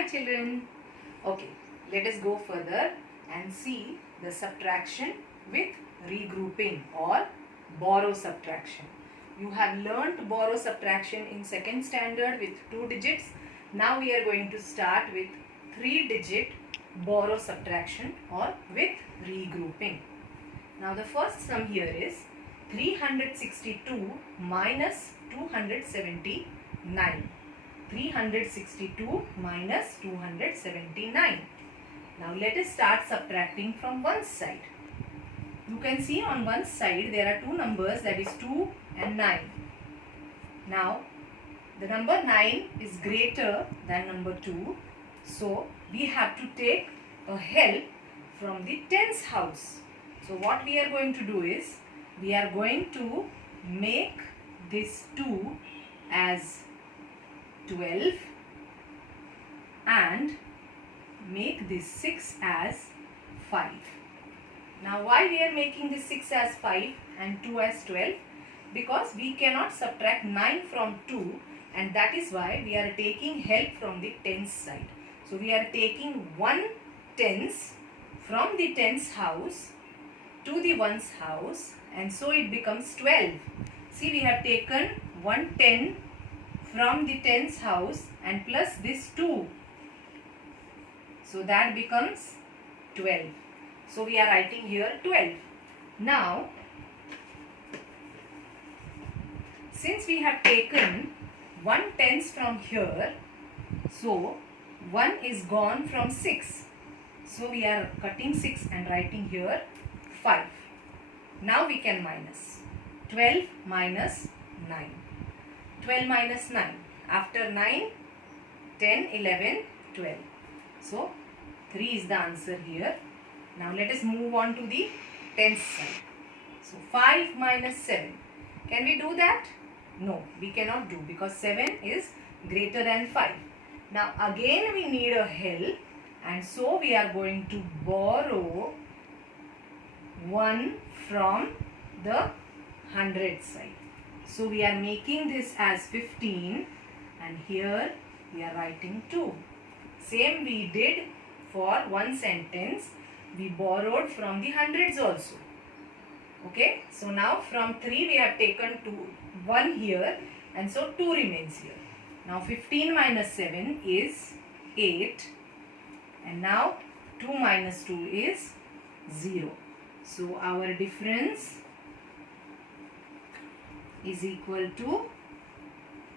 Hi children. Okay, let us go further and see the subtraction with regrouping or borrow subtraction. You have learnt borrow subtraction in second standard with 2 digits. Now we are going to start with 3 digit borrow subtraction or with regrouping. Now the first sum here is 362 minus 279. 362 minus 279. Now let us start subtracting from one side. You can see on one side there are two numbers, that is 2 and 9. Now the number 9 is greater than number 2. So we have to take a help from the tens house. So what we are going to do is, we are going to make this 2 as 12 and make this 6 as 5. Now why we are making this 6 as 5 and 2 as 12? Because we cannot subtract 9 from 2, and that is why we are taking help from the tens side. So we are taking 1 tens from the tens house to the ones house, and so it becomes 12. See, we have taken 1 10 from the tens house and plus this 2. So that becomes 12. So we are writing here 12. Now, since we have taken 1 tens from here, so 1 is gone from 6. So we are cutting 6 and writing here 5. Now we can minus 12 minus 9. 12 minus 9. After 9, 10, 11, 12. So 3 is the answer here. Now let us move on to the tens side. So 5 minus 7. Can we do that? No, we cannot do, because 7 is greater than 5. Now again we need a help, and so we are going to borrow 1 from the 100 side. So we are making this as 15, and here we are writing 2. Same we did for one sentence. We borrowed from the hundreds also. Okay. So now from 3 we have taken 1 here, and so 2 remains here. Now 15 minus 7 is 8, and now 2 minus 2 is 0. So our difference is equal to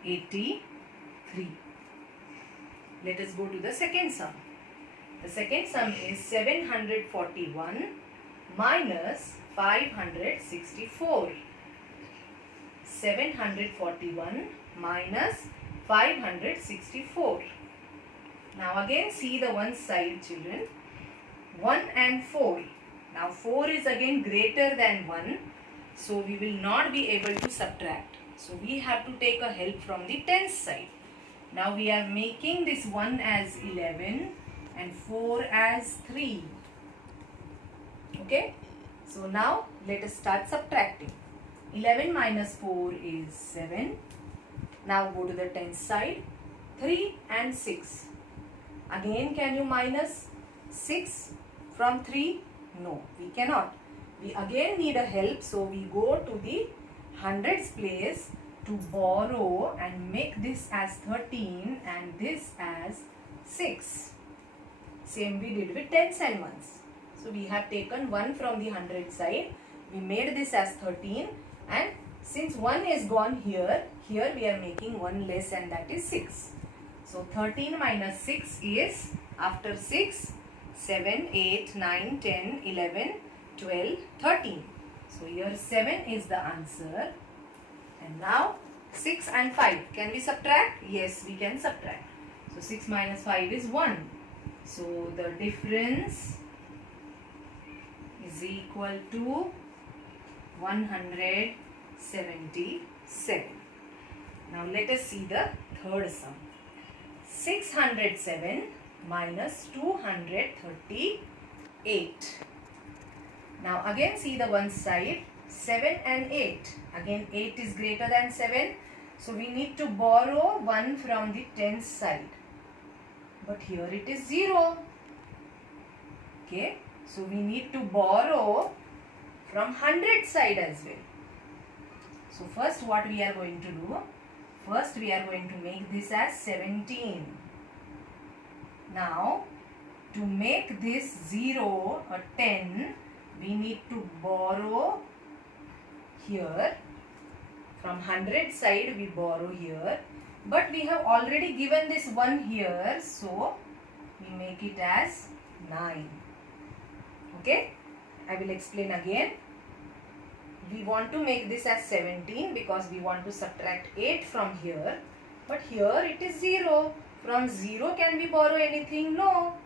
83. Let us go to the second sum. The second sum is 741 minus 564. 741 minus 564. Now again see the one side, children. 1 and 4. Now 4 is again greater than 1. So we will not be able to subtract. So we have to take a help from the tens side. Now we are making this 1 as 11 and 4 as 3. Okay. So now let us start subtracting. 11 minus 4 is 7. Now go to the tens side. 3 and 6. Again, can you minus 6 from 3? No, we cannot. We again need a help, so we go to the hundreds place to borrow and make this as 13 and this as 6. Same we did with tens and ones. So we have taken 1 from the 100 side. We made this as 13, and since 1 is gone here, we are making 1 less, and that is 6. So 13 minus 6 is, after 6, 7, 8, 9, 10, 11, 12, 13. So here 7 is the answer. And now 6 and 5. Can we subtract? Yes, we can subtract. So 6 minus 5 is 1. So the difference is equal to 177. Now let us see the third sum. 607 minus 238. Now again see the one side. 7 and 8. Again 8 is greater than 7. So we need to borrow 1 from the tens side. but here it is 0. Okay, so we need to borrow from 100 side as well. So first what we are going to do? First we are going to make this as 17. Now to make this 0 or 10, we need to borrow here. From 100 side we borrow here. But we have already given this 1 here. So we make it as 9. Okay. I will explain again. We want to make this as 17 because we want to subtract 8 from here. But here it is 0. From 0 can we borrow anything? No.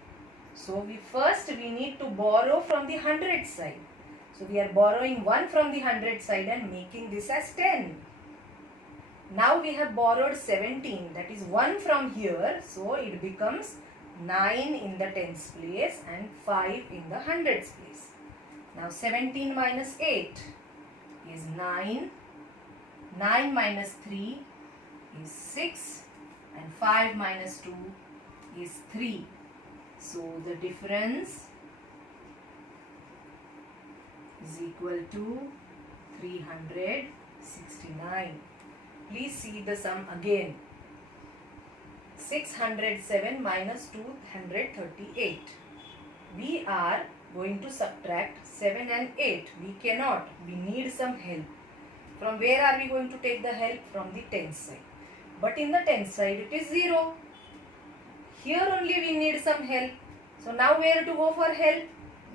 So we need to borrow from the 100 side. So we are borrowing 1 from the 100 side and making this as 10. Now we have borrowed 17, that is 1 from here. So it becomes 9 in the tens place and 5 in the hundreds place. Now 17 minus 8 is 9. 9 minus 3 is 6. And 5 minus 2 is 3. So the difference is equal to 369. Please see the sum again. 607 minus 238. We are going to subtract 7 and 8. We cannot. We need some help. From where are we going to take the help? From the tens side. But in the tens side it is 0. Here only we need some help. So now where to go for help?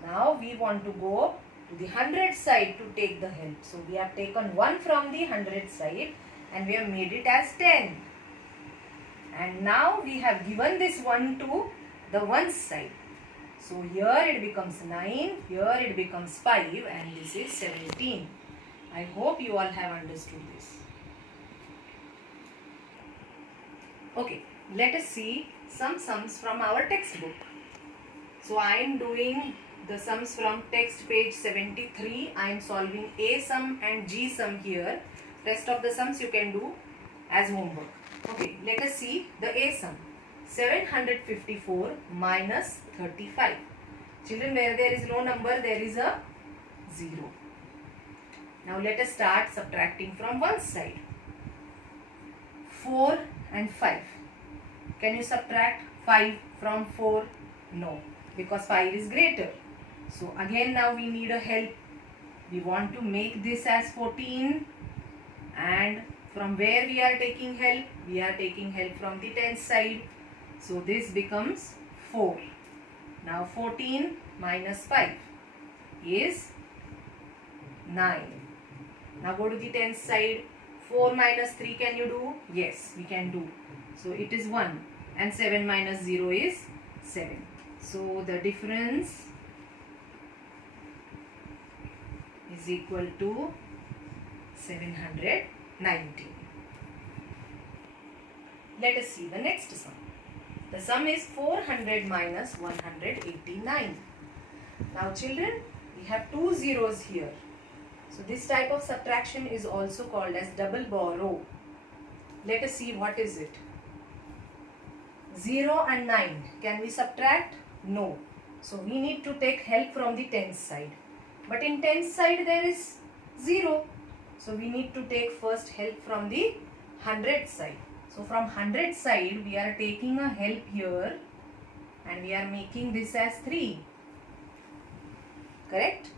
Now we want to go to the 100 side to take the help. So we have taken 1 from the 100 side and we have made it as 10. And now we have given this 1 to the 1 side. So here it becomes 9, here it becomes 5 and this is 17. I hope you all have understood this. Okay, let us see some sums from our textbook. So I am doing the sums from text page 73. I am solving A sum and G sum here. Rest of the sums you can do as homework. Okay, let us see the A sum. 754 minus 35. Children, where there is no number, there is a 0. Now let us start subtracting from one side. 4 and 5. Can you subtract 5 from 4? No, because 5 is greater. So again now we need a help. We want to make this as 14. And from where we are taking help? We are taking help from the tens side. So this becomes 4. Now 14 minus 5 is 9. Now go to the tens side. 4 minus 3 can you do? Yes, we can do. So it is 1. And 7 minus 0 is 7. So the difference is equal to 790. Let us see the next sum. The sum is 400 minus 189. Now children, we have two zeros here. So this type of subtraction is also called as double borrow. Let us see what is it. 0 and 9. Can we subtract? No. So we need to take help from the tens side. But in tens side there is 0. So we need to take first help from the 100 side. So from 100 side we are taking a help here and we are making this as 3. Correct?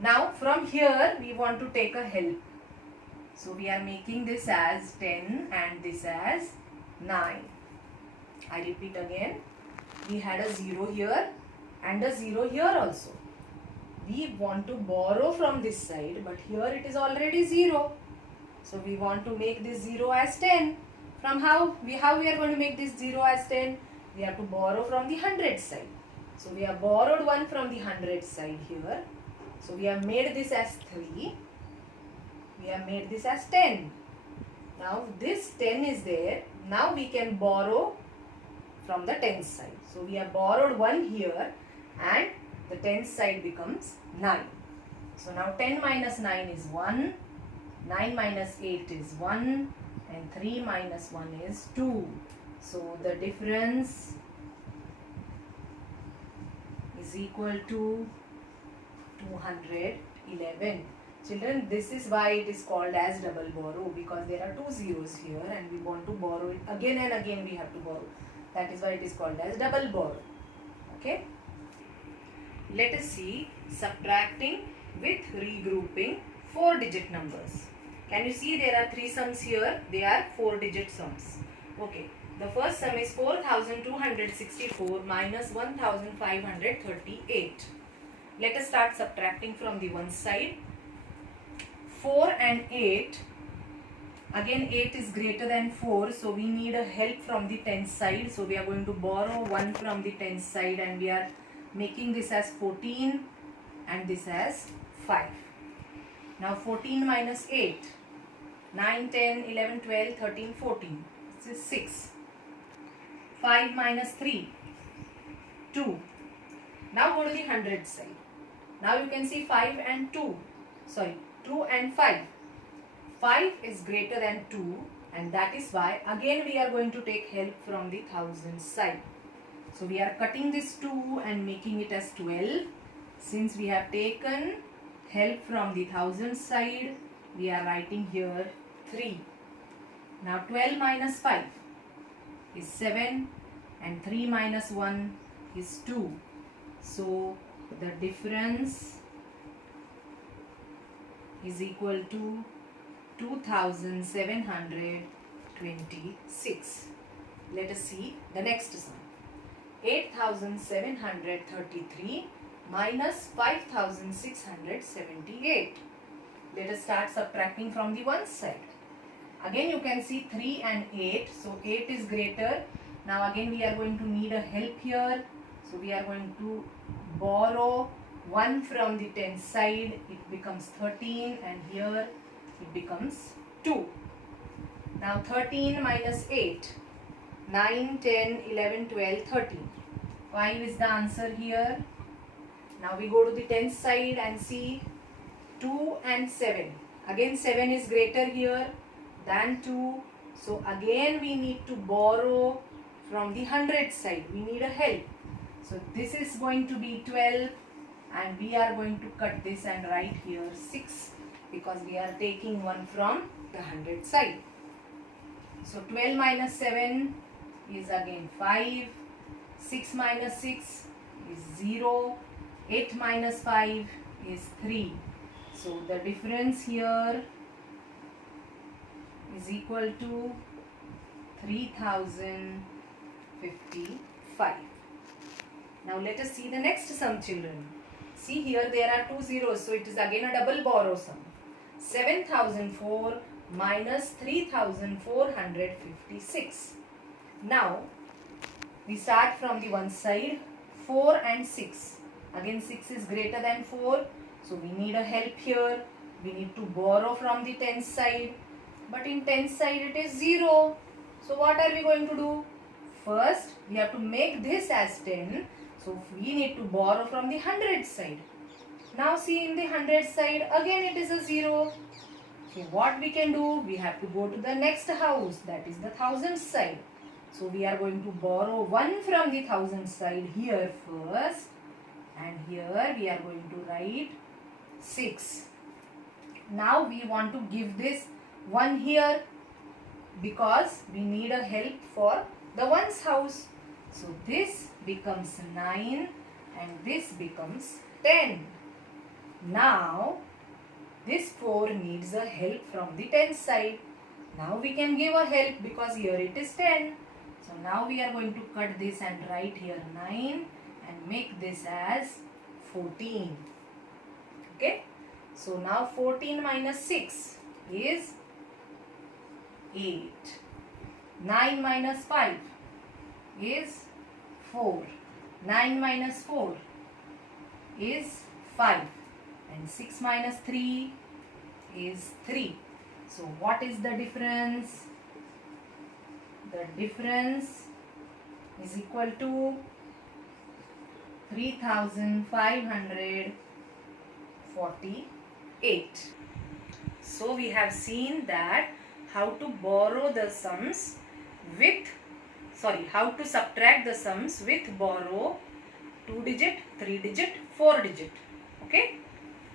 Now from here we want to take a help. So we are making this as 10 and this as 9. I repeat again. We had a 0 here and a 0 here also. We want to borrow from this side, but here it is already 0. So we want to make this 0 as 10. From how we are going to make this 0 as 10? We have to borrow from the 100 side. So we have borrowed 1 from the 100 side here. So we have made this as 3. We have made this as 10. Now this 10 is there. Now we can borrow from the tens side. So we have borrowed 1 here and the tens side becomes 9. So now 10 minus 9 is 1. 9 minus 8 is 1. And 3 minus 1 is 2. So the difference is equal to 211. Children, this is why it is called as double borrow, because there are two zeros here and we want to borrow it again and again we have to borrow. That is why it is called as double borrow. Okay. Let us see subtracting with regrouping 4-digit numbers. Can you see there are 3 sums here? They are 4-digit sums. Okay. The first sum is 4264 minus 1538. Let us start subtracting from the one side. 4 and 8. Again 8 is greater than 4, so we need a help from the tens side. So we are going to borrow 1 from the tens side and we are making this as 14 and this as 5. Now 14 minus 8. 9, 10, 11, 12, 13, 14. This is 6. 5 minus 3. 2. Now go to the hundred side. Now you can see 5 and 2. Sorry, 2 and 5. 5 is greater than 2 and that is why again we are going to take help from the thousands side. So we are cutting this 2 and making it as 12. Since we have taken help from the thousands side, we are writing here 3. Now 12 minus 5 is 7 and 3 minus 1 is 2. So the difference is equal to 2726. Let us see the next sum. 8733 minus 5678. Let us start subtracting from the one side. Again you can see 3 and 8. So 8 is greater. Now again we are going to need a help here. So we are going to borrow 1 from the tens side. It becomes 13 and here it becomes 2. Now 13 minus 8. 9, 10, 11, 12, 13. 5 is the answer here. Now we go to the tens side and see 2 and 7. Again 7 is greater here than 2. So again we need to borrow from the hundred side. We need a help. So this is going to be 12 and we are going to cut this and write here 6 because we are taking 1 from the hundred side. So 12 minus 7 is again 5. 6 minus 6 is 0. 8 minus 5 is 3. So the difference here is equal to 3055. Now let us see the next sum, children. See here there are 2 zeros, so it is again a double borrow sum. 7004 minus 3456. Now we start from the one side. 4 and 6. Again 6 is greater than 4. So we need a help here. We need to borrow from the tens side. But in tens side it is 0. So what are we going to do? First we have to make this as 10. So we need to borrow from the hundred side. Now see in the hundred side again it is a 0. So what we can do? We have to go to the next house, that is the thousands side. So we are going to borrow 1 from the thousands side here first. And here we are going to write 6. Now we want to give this 1 here because we need a help for the ones house. So this becomes 9 and this becomes 10. Now this 4 needs a help from the tens side. Now we can give a help because here it is 10. So now we are going to cut this and write here 9 and make this as 14. Okay. So now 14 minus 6 is 8. 9 minus 5 is 4. 9 minus 4 is 5. And 6 minus 3 is 3. So what is the difference? The difference is equal to 3548. So we have seen that how to borrow the sums with, how to subtract the sums with borrow 2 digit, 3 digit, 4 digit. Okay.